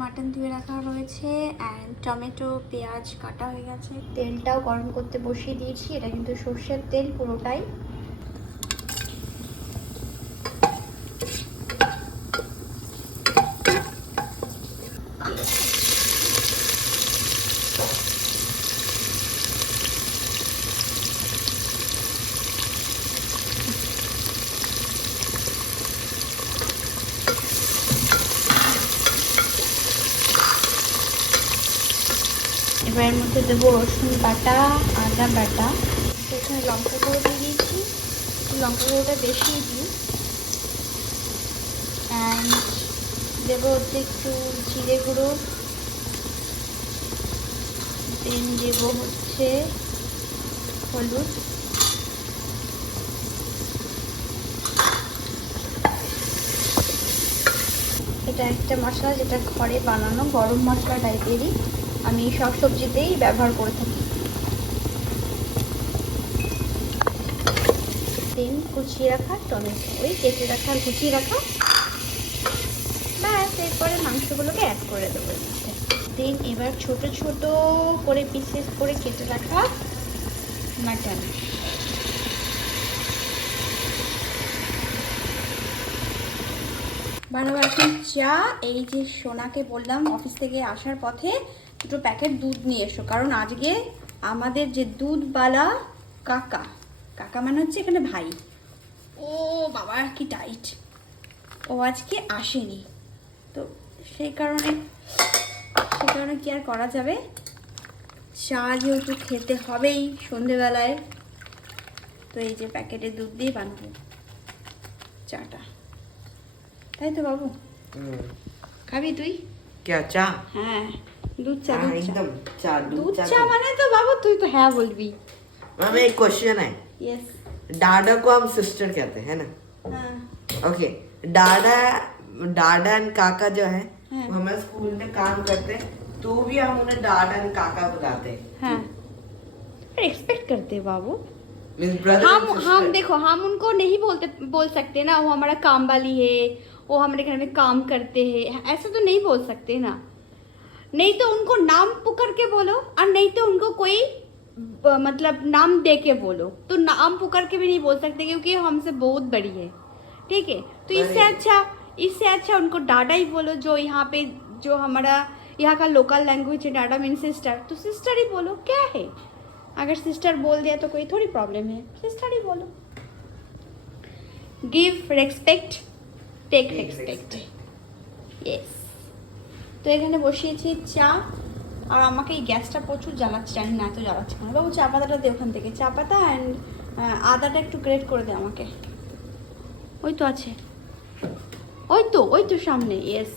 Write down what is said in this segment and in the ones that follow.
Mutton ধুয়ে রাখা রয়েছে অ্যান্ড টমেটো পেঁয়াজ কাটা হয়ে গেছে। তেলটাও গরম করতে বসিয়ে দিয়েছি, এটা কিন্তু সর্ষের তেল পুরোটাই। এবার এর মধ্যে দেবো রসুন বাটা, আদা বাটা, এখানে লঙ্কা গুঁড়ো দিয়ে দিয়েছি, লঙ্কা গুঁড়োটা বেশি দিই। অ্যান্ড দেবো হচ্ছে একটু জিরে গুঁড়ো, দেন দেবো হচ্ছে হলুদ, এটা একটা মশলা যেটা ঘরে বানানো গরম মশলা টাইপেরই, আমি সব সবজিতেই ব্যবহার করে থাকি। দেন কুচিয়ে রাখা টমেটো, ওই কেটে রাখা আর কুচিয়ে রাখা, ব্যাস। এরপরে মাংসগুলোকে অ্যাড করে দেবো। দেন এবার ছোট ছোট করে পিসেস করে কেটে রাখা মাটন, বানাবো এখন চা। এই যে সোনাকে বললাম অফিস থেকে আসার পথে দুটো প্যাকেট দুধ নিয়ে এসো, কারণ আজকে আমাদের যে দুধওয়ালা কাকা, কাকা মানে হচ্ছে এখানে ভাই, ও বাবা কি টাইট, ও আজকে আসেনি, তো সেই কারণে কি আর করা যাবে, চা যেহেতু খেতে হবেই সন্ধেবেলায়, তো এই যে প্যাকেটে দুধ দিয়ে বানাবো চাটা, তাই তো বাবু? খাবি তুই? क्या चा? হ্যাঁ দুধ চা। हाँ, एकदम चा দুধ চা মানে তো বাবু তুই তো হ্যাঁ বলবি। मैम एक क्वेश्चन है, यस। डाडा को हम सिस्टर कहते हैं ना? हाँ ओके, डाडा डाडा एंड काका जो है हाँ। वो हमारे स्कूल में काम करते हैं, तो भी हम उन्हें डाडा एंड काका बुलाते हैं। हाँ एक्सपेक्ट करते हैं बाबू, मींस ब्रदर हम देखो हम उनको नहीं बोल सकते ना वो हमारा काम वाली है, वो हमारे घर में काम करते हैं, ऐसा तो नहीं बोल सकते ना। नहीं तो उनको नाम पुकार के बोलो, और नहीं तो उनको कोई मतलब नाम दे के बोलो, तो नाम पुकार के भी नहीं बोल सकते क्योंकि हमसे बहुत बड़ी है, ठीक है? तो इससे अच्छा उनको डाडा ही बोलो, जो यहाँ पे जो हमारा यहाँ का लोकल लैंग्वेज है, डाडा मीन सिस्टर, तो सिस्टर ही बोलो, क्या है? अगर सिस्टर बोल दिया तो कोई थोड़ी प्रॉब्लम है, सिस्टर ही बोलो। Give respect take respect, yes. তো এখানে বসিয়েছি চা, আর আমাকে এই গ্যাসটা প্রচুর জ্বালাচ্ছে, জানি না এত জ্বালাচ্ছে কেন। বাবু চা পাতাটা দে ওখান থেকে, চা পাতা অ্যান্ড আদাটা একটু গ্রেট করে দে আমাকে। ওই তো আছে, ওই তো সামনে, ইয়েস।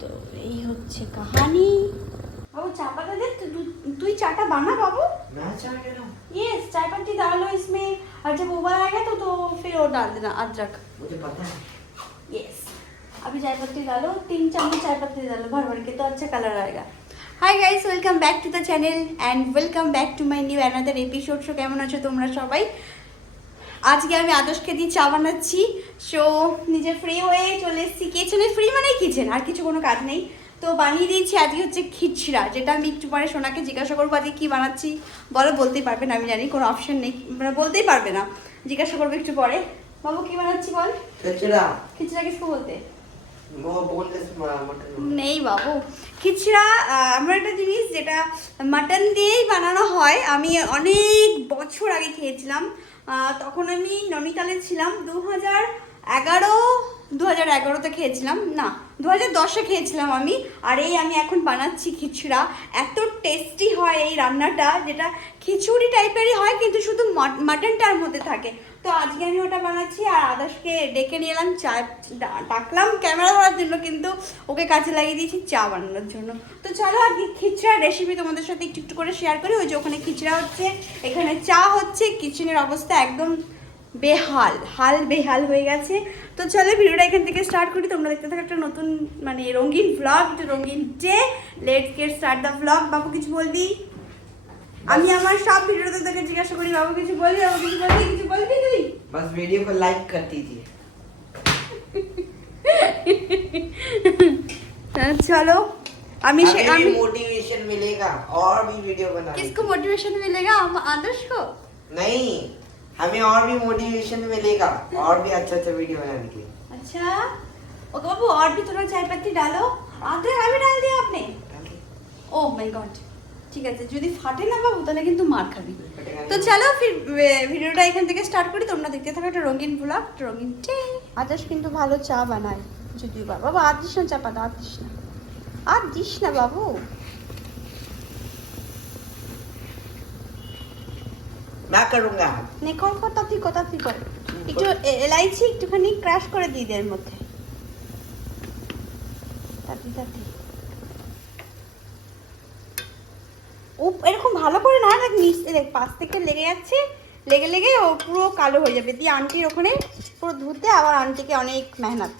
তো এই হচ্ছে কাহানি। বাবু চা পাতা দে, তুই चाटा बाना बाबू। मैं चाय कह रहा हूँ। यस, चाय पत्ती डालो इसमें, और जब उबाल आएगा तो फिर वो डाल देना अदरक। मुझे पता है। यस, अभी चाय पत्ती डालो, 3 चम्मच चाय पत्ती डालो भर भर के, तो अच्छा कलर आएगा। Hi guys, welcome back to the channel and welcome back to my new another episode. So কেমন আছো তোমরা সবাই? আজকে আমি আদর্শকে দিয়ে চা বানাচ্ছি। সো নিজে ফ্রি হয়ে চলে এসেছি কিচেনে, ফ্রি মানে কিচেন, আর কিছু কোনো কাজ নেই। তো বানিয়ে দিয়েছি আজকে হচ্ছে খিচড়া, যেটা আমি একটু পরে সোনাকে জিজ্ঞাসা করবো আজকে কী বানাচ্ছি। বলো, বলতেই পারবে না, আমি জানি কোনো অপশন নেই, মানে বলতেই পারবে না, জিজ্ঞাসা করবো একটু পরে। বাবু কী বানাচ্ছি বল? খিচড়া। খিচড়া কিসকে বলতে? वो बोलते मटन নেই বাবু, খিচড়া আমার একটা জিনিস যেটা মাটন দিয়েই বানানো হয়। আমি অনেক বছর আগে খেয়েছিলাম, তখন আমি নৈনিতালে ছিলাম, 2011-তে খেয়েছিলাম, না 2010-এ খেয়েছিলাম আমি। আর এই আমি এখন বানাচ্ছি খিচড়া, এত টেস্টি হয় এই রান্নাটা, যেটা খিচুড়ি টাইপেরই হয় কিন্তু শুধু মাটনটার মধ্যে থাকে। তো আজকে আমি ওটা বানাচ্ছি, আর আদার্সকে ডেকে নিয়ে এলাম, চা ডাকলাম ক্যামেরা ধরার জন্য, কিন্তু ওকে কাজে লাগিয়ে দিয়েছি চা বানানোর জন্য। তো চলো আজকে খিচড়ার রেসিপি তোমাদের সাথে একটু একটু করে শেয়ার করি। ওই যে ওখানে খিচড়া হচ্ছে, এখানে চা হচ্ছে, কিচেনের অবস্থা একদম বেহাল হয়ে গেছে। তো চলো ভিডিওটা এখান থেকে স্টার্ট করি। তোমরা দেখতে থাকো একটা নতুন মানে রঙিন ভ্লগ, রঙিন day. Let's get start the vlog. বাবু কিছু বলবি? আমি আমার সব ভিডিওতে তোকে জিজ্ঞাসা করি, বাবু কিছু বলবি? বাবু কিছু বলবি? কিছু বলবি তুই? बस वीडियो को लाइक कर दीजिए। चलो अमी हमें भी मोटिवेशन मिलेगा और भी वीडियो बनाने किसको मोटिवेशन मिलेगा? हम आदर्श को? नहीं, हमें और भी मोटिवेशन मिलेगा और भी अच्छा अच्छा वीडियो बनाने के लिए। अच्छा ओके बाबू, और भी थोड़ा चाय पत्ती डालो। आधे भी डाल दिया आपने? ओह माय गॉड, ঠিক আছে, যদি ফাটে না বাবু তাহলে কিন্তু মার খাবি। তো চলো ফির ভিডিওটা এখান থেকে স্টার্ট করি, তোমরা দেখতে থাকো একটা রঙিন ব্লগ, রঙিন টে। আদেশ কিন্তু ভালো চা বানায়, যদিও বাবা আর দিস না চা পাতা, আর দিস না, আর দিস না বাবু। मैं करूंगा। নে কর কর, তাড়াতাড়ি কর। একটু এলাইচি একটুখানি ক্রাশ করে দিই এর মধ্যে, তাড়াতাড়ি। ও এরকম ভালো করে না দেখ, নিচ দেখ পাশ থেকে লেগে যাচ্ছে, লেগে ও পুরো কালো হয়ে যাবে। দিয়ে আন্টির ওখানে পুরো ধুতে আবার আন্টিকে অনেক মেহনত।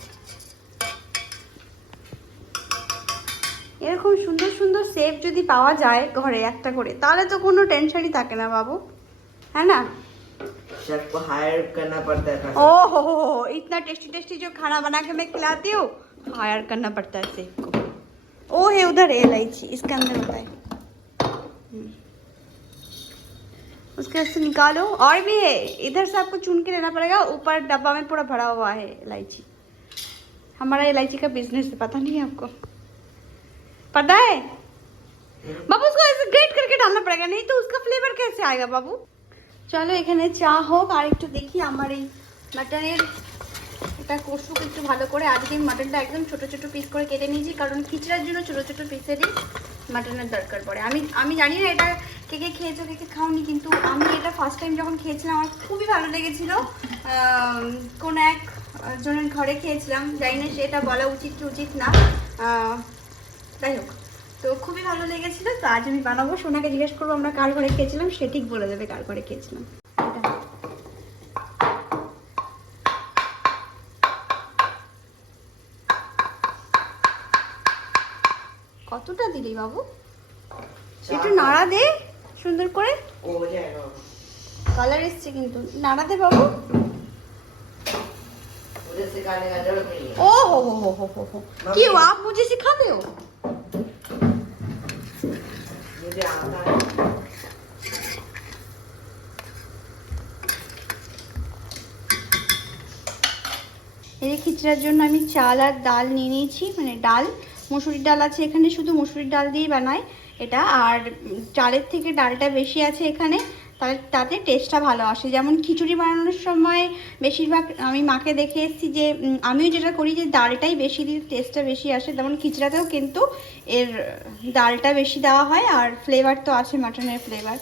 এরকম সুন্দর সুন্দর সেফ যদি পাওয়া যায় ঘরে একটা করে, তাহলে তো কোনো টেনশনই থাকে না বাবু, है ना? शेफ को हायर करना पड़ता है। ओ हो इतना टेस्टी जो खाना बना के मैं खिलाती हूँ, हायर करना पड़ता है शेफ को। ओ है उधर इलायची, इसके अंदर होता है, उसके से निकालो। और भी है, इधर से आपको चुन के लेना पड़ेगा, ऊपर डब्बा में पूरा भरा हुआ है इलायची। हमारा इलायची का बिजनेस है, पता नहीं है आपको? पता है बाबू, उसको ऐसे ग्रेट करके डालना पड़ेगा, नहीं तो उसका फ्लेवर कैसे आएगा बाबू? চলো এখানে চা হোক, আর একটু দেখি আমার এই মাটনের এটা কষুক একটু ভালো করে। আজকে আমি মাটনটা একদম ছোট ছোট পিস করে কেটে নিয়েছি, কারণ খিচড়ার জন্য ছোট ছোট পিসেরই মাটনের দরকার পড়ে। আমি জানি না এটা কে কে খেয়েছো কে কে খাওনি, কিন্তু আমি এটা ফার্স্ট টাইম যখন খেয়েছিলাম আমার খুবই ভালো লেগেছিল। কোন এক জনের ঘরে খেয়েছিলাম, জানি না সেটা বলা উচিত কি উচিত না, যাই হোক, তো খুবই ভালো লেগেছিল। তো আজ আমি বানাবো, সোনাকে জিজ্ঞেস করবো আমরা কার ঘরে খেয়েছিলাম, সে ঠিক বলে দেবে কার ঘরে খেয়েছিলাম। কতটা দিলি বাবু? একটু নাড়া দে সুন্দর করে, কালার এসছে কিন্তু, নাড়া দে বাবু। मुझे सिखाने का जरूरत नहीं है। ओ हो क्यों आप मुझे सिखाते हो? मुझे आता है। এই খিচড়ার জন্য আমি চাল আর ডাল নিয়ে নিয়েছি, মানে ডাল মসুরির ডাল আছে এখানে, শুধু মসুরির ডাল দিয়েই বানায় এটা, আর চালের থেকে ডালটা বেশি আছে এখানে, তাহলে তাতে টেস্টটা ভালো আসে। যেমন খিচুড়ি বানানোর সময় বেশিরভাগ আমি মাকে দেখে এসেছি যে আমিও যেটা করি যে ডালটাই বেশি দিই, টেস্টটা বেশি আসে, তেমন খিচড়াতেও কিন্তু এর ডালটা বেশি দেওয়া হয়, আর ফ্লেভার তো আছে মাটনের ফ্লেভার।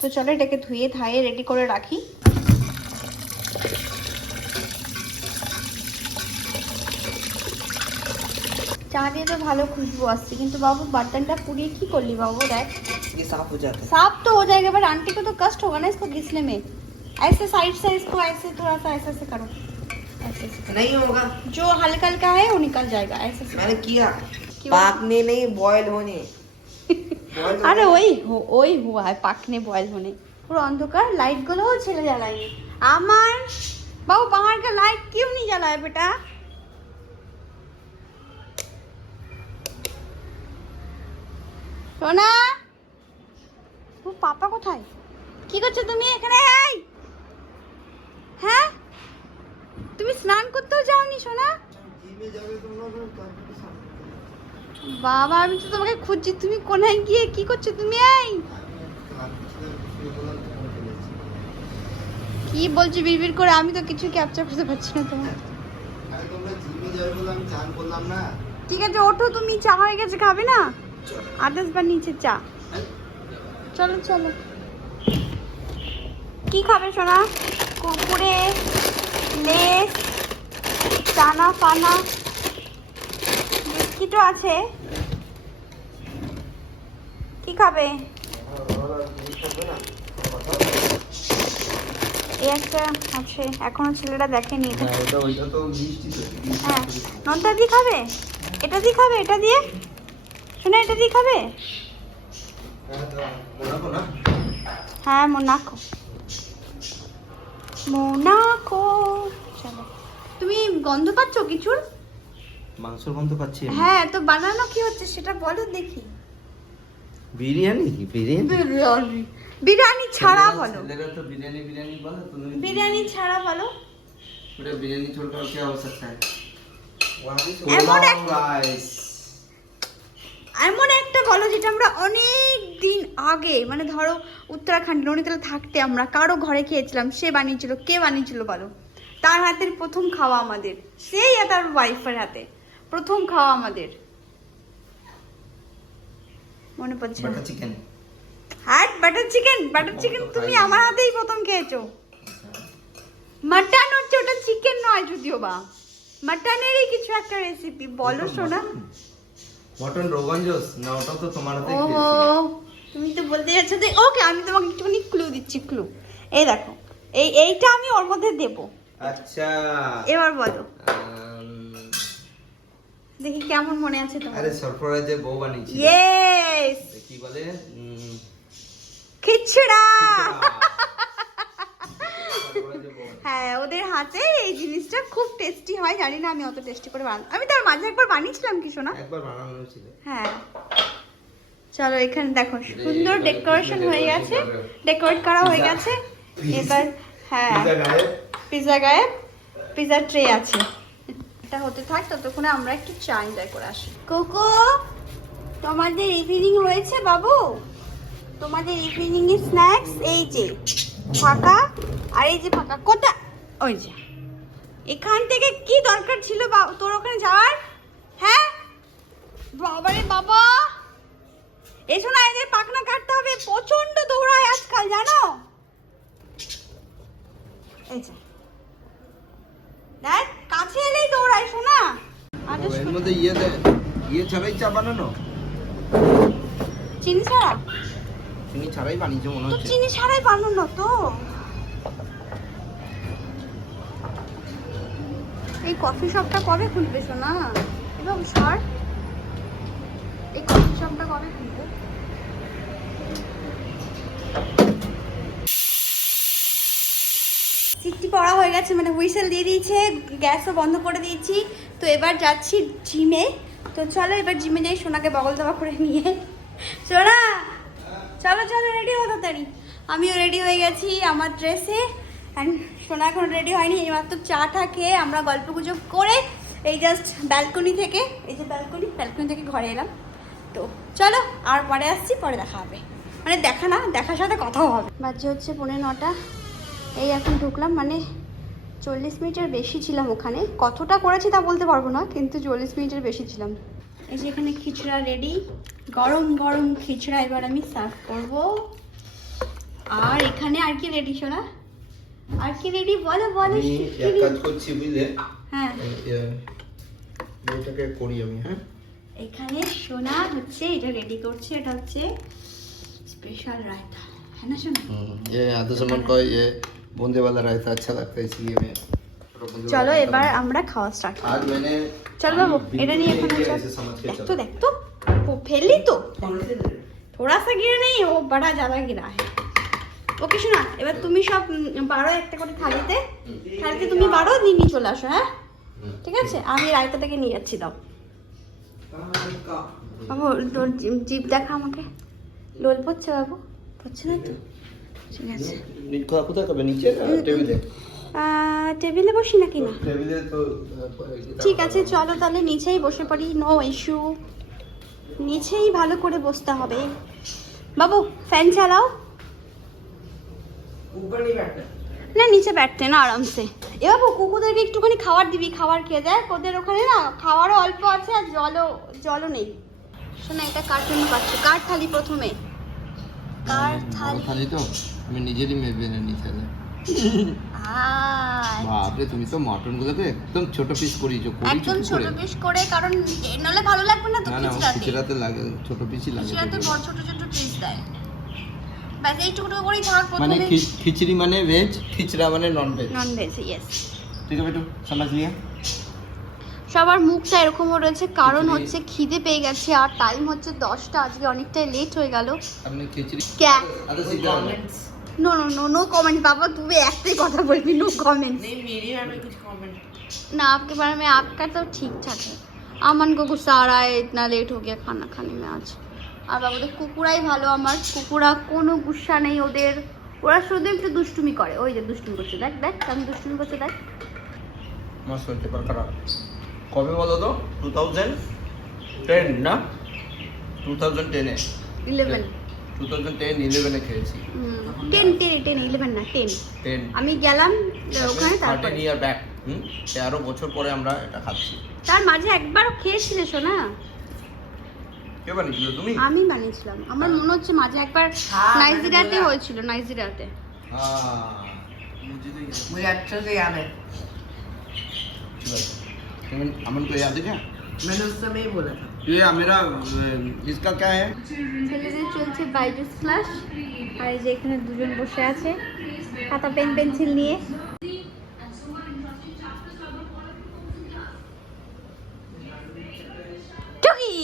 তো চলো এটাকে ধুয়ে ধায়ে রেডি করে রাখি। চা দিয়ে তো ভালো খুশবু আসছে, কিন্তু बाबू बर्तनটা पुड़िए की कर ली बाबू? देख ये साफ हो जाता है। साफ तो हो जाएगा, बट आंटी को तो कष्ट होगा ना इसको घिसने में। ऐसे साइड से इसको ऐसे थोड़ा सा ऐसे से करो, ऐसे से नहीं होगा, जो हल्का हल्का है वो निकल जाएगा ऐसे से। मैंने किया, क्यों? पाकने नहीं बॉयल होने। अरे वही हुआ है, पाकने बॉयल होने। পুরো অন্ধকার, লাইট গুলোও ছেলে জ্বালায়নি আমার বাবু। बाहर का लाइट क्यों नहीं जलाया बेटा? সোনা, ও পাপা কোথায়? কি করছো তুমি এখানে? এই হ্যাঁ, তুমি স্নান করতেও যাওনি সোনা? বাবা আমি তো তোমাকে খুঁজছি, তুমি কোনায় গিয়ে কি করছো তুমি? এই কি বলছি বিড়বিড় করে, আমি তো কিছু ক্যাপচার করতে পারছি না তোমার। ঠিক আছে ওঠো, তুমি চা হয়ে গেছে, খাবে না? আদেশ বানিয়েছে চা, চলো চলো। কি খাবে সোনা? কুরকুরে, লেস, চানা ফানা, বিস্কিটও আছে। কি খাবে? এই একটা আছে, এখনো ছেলেটা দেখেনি এটা। হ্যাঁ ননটা দিয়ে খাবে, এটা দিয়ে খাবে, এটা দিয়ে শোনা, এটা দিয়ে খাবে। হ্যাঁ মোনাকো, মোনাকো। চলো, তুমি গন্ধ পাচ্ছ কিছুর? মাংসের গন্ধ পাচ্ছি আমি। হ্যাঁ, তো বানানো কি হচ্ছে সেটা বলো দেখি। বিরিয়ানি কি বিরিয়ানি? বিরিয়ানি বিরিয়ানি ছাড়া বলো। ছেলেরা তো বিরিয়ানি বিরিয়ানি বলে, তুমি বিরিয়ানি ছাড়া বলো। पूरे बिरयानी छोड़कर और क्या हो सकता है? এমন पुलाव একটা राइस। এমন একটা বলো যেটা আমরা অনেক দিন আগে, মানে ধরো উত্তরাখণ্ড নৈনিতালে থাকতে আমরা কারো ঘরে খেয়েছিলাম, সে বানিয়েছিল, কে বানিয়েছিল বলো? তার হাতের প্রথম খাওয়া আমাদের, সেই আর তার ওয়াইফের হাতে প্রথম খাওয়া আমাদের, মনে পড়ছে না? Butter chicken. হ্যাঁ, বাটার চিকেন। বাটার চিকেন তুমি আমার হাতেই প্রথম খেয়েছো। মাটন হচ্ছে, ওটা চিকেন নয় যদিও বা, মাটনেরই কিছু একটা রেসিপি বলো শোনা। মটন রোগান জোস না, ওটা তো তোমার হাতে ওহো, খেয়েছি। তুমি তো বলতে যাচ্ছ যে ওকে, আমি তোমাকে একটুখানি ক্লু দিচ্ছি, ক্লু। এই দেখো, এইটা আমি ওর মধ্যে দেবো। আচ্ছা এবার বলো, দেখি কেমন মনে আছে তোমার। আরে সারপ্রাইজে বউ বানিয়েছি। ইয়েস, কি বলে? খিচড়া। সারপ্রাইজে বউ। হ্যাঁ, ওদের হাতে এই জিনিসটা খুব টেস্টি হয়, জানি না আমি অত টেস্টি করে বানাই, আমি তার মাঝে একবার বানিয়েছিলাম কি শোনা। একবার বানানো ছিল। হ্যাঁ, চলো এখানে দেখো সুন্দর ডেকোরেশন হয়ে গেছে, ডেকোরেট করা হয়ে গেছে। এবার হ্যাঁ, পিৎজা গায়ে পিৎজা ট্রে আছে, এটা হতে থাক, ততক্ষণে আমরা একটু চা এনজয় করে আসি। কোকো, তোমাদের ইভিনিং হয়েছে বাবু? তোমাদের ইভিনিং এর স্ন্যাক্স এই যে ফাঁকা, আর এই যে ফাঁকা কোটা, ওই যে এখান থেকে কি দরকার ছিল তোর ওখানে যাওয়ার? হ্যাঁ বাবারে বাবা, এসো না, এদের পাখনা কাটতে হবে, প্রচন্ড দৌড়ায় আজকাল জানো। এই যে দেখ, কাছে এলেই দৌড়ায় শোনা। আচ্ছা, এর মধ্যে ইয়ে ছাড়াই চা বানানো? চিনি ছাড়া? চিনি ছাড়াই বানিয়েছো মনে তো হচ্ছে। চিনি ছাড়াই বানানো তো। এই কফি শপটা কবে খুলবে শোনা? এবং সর, এই কফি শপটা কবে খুলবে? সিটটি পড়া হয়ে গেছে, মানে হুইসেল দিয়ে দিয়েছে, গ্যাসও বন্ধ করে দিয়েছি। তো এবার যাচ্ছি জিমে। তো চলো এবার জিমে যাই, সোনাকে বগল দেওয়া করে নিয়ে। সোনা চলো চলো, রেডি হও তাড়াতাড়ি। আমিও রেডি হয়ে গেছি আমার ড্রেসে, অ্যান্ড সোনা এখন রেডি হয়নি। এইমাত্র চাটা খেয়ে আমরা গল্প গুজব করে এই জাস্ট ব্যালকনি থেকে, এই যে ব্যালকনি থেকে ঘরে এলাম। তো চলো, আর পরে আসছি, পরে দেখা হবে, মানে দেখা না, দেখার সাথে কথাও হবে। বাজে হচ্ছে 9:45, এই এখন ঢুকলাম, মানে 40 মিনিটের বেশি ছিলাম ওখানে। কতটা করেছি তা বলতে পারবো না, কিন্তু 40 মিনিটের বেশি ছিলাম। এই যে এখানে খিচড়া রেডি, গরম গরম খিচড়া এবার আমি সার্ভ করব। আর এখানে আর কি রেডি শোনা? আর কি রেডি বলো বলো। আমি এক কাজ করছি বুঝলে, হ্যাঁ, এটাকে করি আমি। হ্যাঁ, এখানে সোনা হচ্ছে এটা রেডি করছে, এটা হচ্ছে স্পেশাল রায়তা, है ना সোনা? ये आधा सामान का ये बूंदे वाला रायता अच्छा लगता है, इसलिए मैं চলো এবার আমরা খাওয়া স্টার্ট आज मैंने চল বাবু, এটা নিয়ে এখন ऐसे समझ के দেখ তো দেখ তো, ও ফেললি তো, थोड़ा सा गिरा नहीं, वो बड़ा ज्यादा गिरा है। ওকে শোনা, এবার তুমি সব বারো একটা করে থালিতে, তুমি বারো নিয়ে চলে আসো। হ্যাঁ ঠিক আছে, আমি রায়তা থেকে নিয়ে যাচ্ছি। দাও বাবু, তোর জিভ দেখা আমাকে, লোল পড়ছে বাবু, পড়ছে না তো? ঠিক আছে, কোথায় করবে? নিচে না টেবিলে? টেবিলে বসি নাকি না? টেবিলে তো ঠিক আছে চলো তাহলে নিচেই বসে পড়ি, নো ইস্যু, নিচেই ভালো করে বসতে হবে। বাবু ফ্যান চালাও। ऊपर नहीं बैठना। না নিচে ব্যাঠতে না আরামসে। এ বাবু, কুকুরদেরকে একটুখানি খাবার দিবি, খাবার খেয়ে দেয়, ওদের ওখানে না খাবারও অল্প আছে আর জলও নেই। শোনা, এটা কার জন্য পাচ্ছ? কার থালি প্রথমে? কার থালি? থালি তো আমি নিজেরই মেজে নিতে হবে। বাপরে, তুমি তো মটন গুলোকে একদম ছোট পিস করিয়েছো। একদম ছোট পিস করে, কারণ নাহলে ভালো লাগবে না তো না না, খিচড়াতে। খিচড়াতে লাগে ছোট পিসই লাগে। খিচড়াতে বড় ছোট ছোট পিস দেয়, বাস এইটুকু করেই থাক মানে প্রথমে। খিচড়ি মানে ভেজ, খিচড়া মানে non veg. Non veg, yes. ঠিক আছে বেটু, समझ लिया? সবার মুখটা এরকমও রয়েছে, কারণ হচ্ছে খিদে পেয়ে গেছে, আর টাইম হচ্ছে 10টা, আজকে অনেকটাই লেট হয়ে গেল। আপনি খিচড়ি क्या? আদা সিধা no no no no comment बाबा, तुम्हें একটাই কথা বলবি, नो कमेंट। नहीं, मेरे बारे में कुछ कमेंट। ना आपके बारे में, आपका तो ठीक ठाक है। अमन को गुस्सा आ रहा है इतना लेट हो गया खाना खाने में आज। আর বাবুদের কুকুরাই ভালো, আমার কুকুরা কোনো গুসা নেই ওদের, ওরা শুধু একটু দুষ্টুমি করে। ওই যে দুষ্টুমি করছে, দেখ দেখ কেমন দুষ্টুমি করছে দেখ। আমার শরীরটা পার খারাপ। কবে বলো তো? 2010 না? 2010 এ 11 2010-11 খেয়েছি। 11 না 10 10 আমি গেলাম ওখানে, 13 তারপরে ইয়ার ব্যাক। 13 বছর পরে আমরা এটা খাচ্ছি। তার মাঝে একবার খেয়েছিলে শোনা, কে বানিয়েছিল? তুমি? আমি বানিয়েছিলাম। আমার মনে হচ্ছে মাঝে একবার নাইজেরিয়াতে হয়েছিল, নাইজেরিয়াতে। हाँ मुझे अच्छे से याद है, अमन को याद है क्या? मैंने उस समय ही बोला था। ये मेरा इसका क्या है? ছেলেদের চলছে বাইজুস ক্লাস, আর এই যে এখানে দুজন বসে আছে খাতা পেন পেন্সিল নিয়ে। টুকি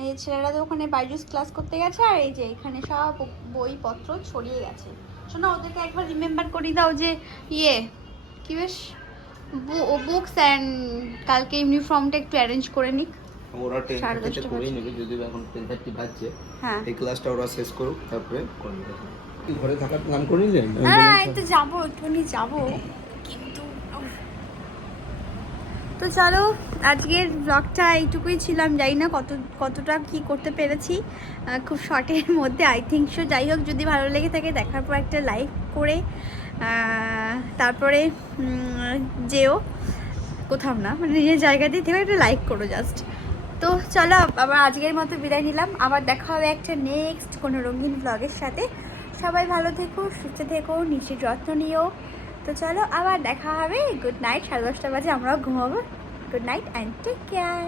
এই ছেলেরা তো ওখানে বাইজুস ক্লাস করতে গেছে, আর এই যে এখানে সব বইপত্র ছড়িয়ে গেছে। শোনো ওদেরকে একবার রিমেম্বার করিয়ে দাও যে ইয়ে কি বেশ বুকস অ্যান্ড কালকে ইউনিফর্মটা একটু অ্যারেঞ্জ করে নিক। ওরা 10 সাড়ে থেকে দশটা করেই নেবে, যদি এখন 10:30 বাজছে। হ্যাঁ এই ক্লাসটা ওরা শেষ করুক, তারপরে করে নেবে। ঘরে থাকার প্ল্যান করিলেন? না না এই তো যাবো, একটুখানি যাবো কিন্তু উফ। তো চলো আজকের ব্লগটা এইটুকুই ছিলাম, জানি না কতটা কি করতে পেরেছি, খুব শর্টের মধ্যে আই থিঙ্ক সো। যাই হোক, যদি ভালো লেগে থাকে দেখার পর একটা লাইক করে তারপরে যেও কোথাও না, মানে নিজের জায়গাতেই থেকে একটা লাইক করো জাস্ট। তো চলো আবার আজকের মতো বিদায় নিলাম, আবার দেখা হবে একটা নেক্সট কোনো রঙিন ব্লগের সাথে। সবাই ভালো থেকো, সুস্থ থেকো, নিজের যত্ন নিও। তো চলো আবার দেখা হবে। গুড নাইট, 10:30 বাজে আমরাও ঘুমাবো। Good night and take care.